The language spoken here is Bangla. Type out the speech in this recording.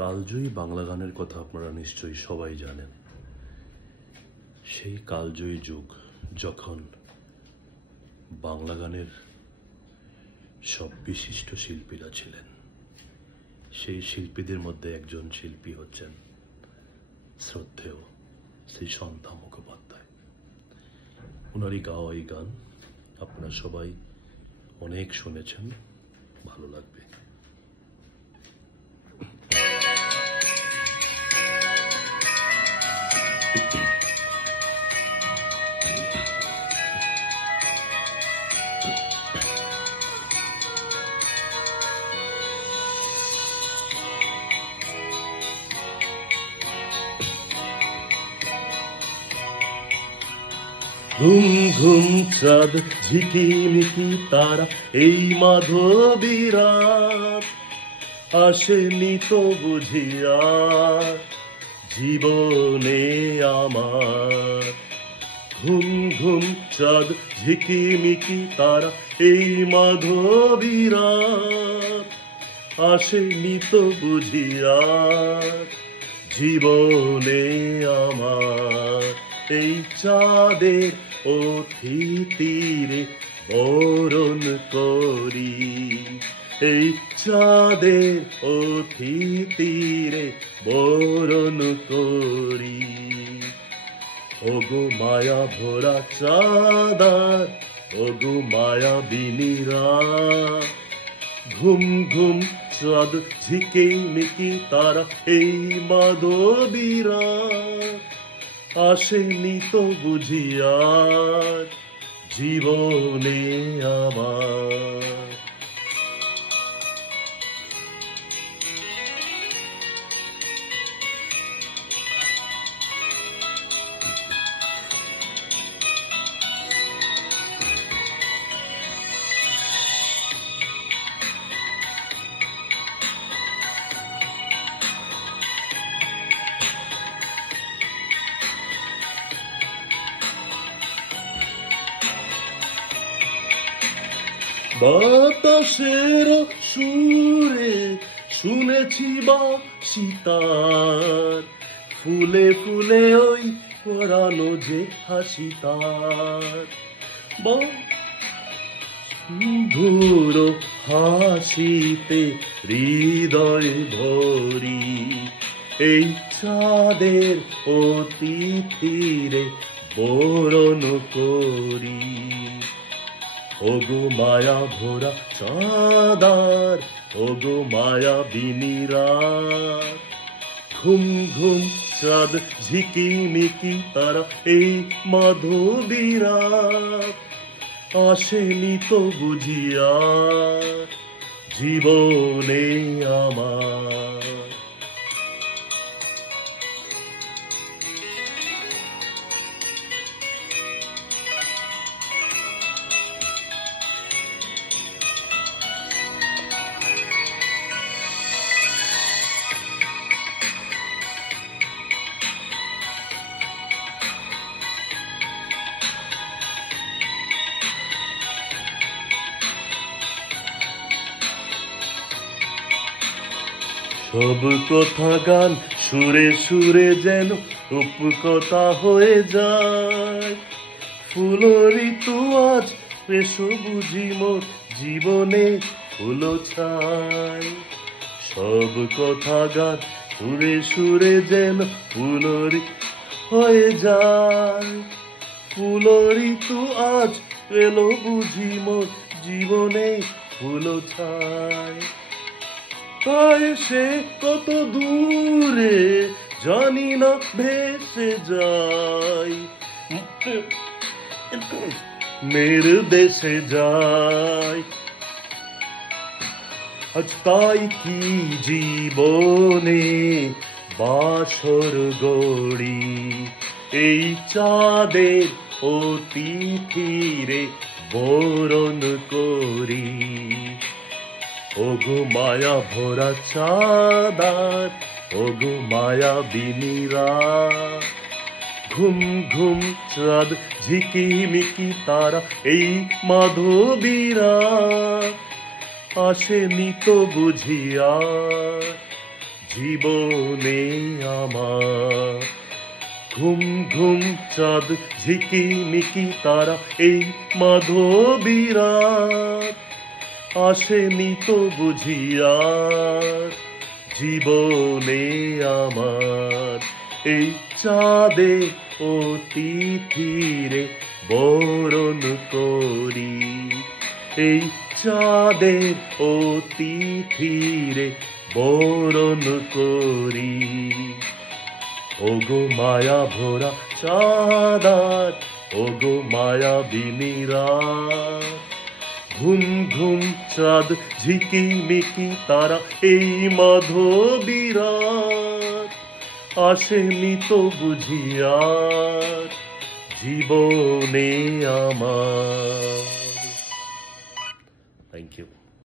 কালজয়ী বাংলা গানের কথা আপনারা নিশ্চয়ই সবাই জানেন। সেই কালজয়ী যুগ যখন বাংলা গানের সব বিশিষ্ট শিল্পীরা ছিলেন, সেই শিল্পীদের মধ্যে একজন শিল্পী হচ্ছেন শ্রদ্ধেয় শ্রী সন্ধ্যা মুখোপাধ্যায়। ওনারই গাওয়া এই গান আপনারা সবাই অনেক শুনেছেন, ভালো লাগবে। ঘুম ঘুম চাঁদ ঝিকিমিকি তারা এই মাধবী রাত, আসেনি তো বুঝিয়া জীবনে আমার। ঘুম ঘুম চাঁদ ঝিকিমিকি তারা এই মাধবী রাত, আসেনি তো বুঝিয়া জীবনে আমার। এই চাঁদের অতিথিরে বরণ করি, এই চাঁদের অতিথিরে বরণ করি। ওগো মায়া ভরা চাঁদার, ওগো মায়া বিনিরা, ঘুম ঘুম চাঁদ ঝিকিমিকি তারা এই মাধবী রাত, আসেনি তো বুঝিয়া জীবনে আমার। বাতাসের সুরে শুনেছি বাঁশি তার, ফুলে ফুলে ওই পরানো যে হাসি তার। বন্ধুর হাসিতে হৃদয় ভরি, এই চাঁদের অতিথিরে বরণ করি। ওগো মায়া ভরা চাঁদার, ওগো মায়া বিনিরা, ঘুম ঘুম চাঁদ ঝিকিমিকি তারা এই মাধবী রাত, আসেনি তো বুঝিয়া জীবনে আমার। সব কথা গান সুরে সুরে যেন রূপকথা হয়ে যায়। ফুল ঋতু আজ এসো বুঝি মোর জীবনে ফুল ছাই। সব কথা গান সুরে সুরে যেন ফুল হয়ে যায়। ফুল ঋতু আজ এলো বুঝি মোর জীবনে ফুল ছাই। তাই সে কত দূরে জানি না ভেসে যাই, মের দেশে যাই। আজ তাই কি জীবনে বাসর গড়ি, এই চাঁদের অতিথিরে বরণ করি। ওগো মায়া ভরা চাঁদার, ওগো মায়া বিনিরা, ঘুম ঘুম চাঁদ ঝিকিমিকি তারা এই মাধবী রাত, আসেনি তো বুঝিয়া জীবনে আমার। ঘুম ঘুম চাঁদ ঝিকিমিকি তারা এই মাধবীরাত, আসেনি তো বুঝিয়ার জীবনে আমার। এই চাঁদে অতিথিরে বরণ করি, এই চাঁদের অতিথিরে বরণ করি। ওগো মায়া ভরা চাঁদার, ওগো মায়াবিনী রাত, ঘুম ঘুম চাঁদ ঝিকিমিকি তারা এই মাধবীরাত, আসেনি তো বুঝিয়ার জীবনে আমার।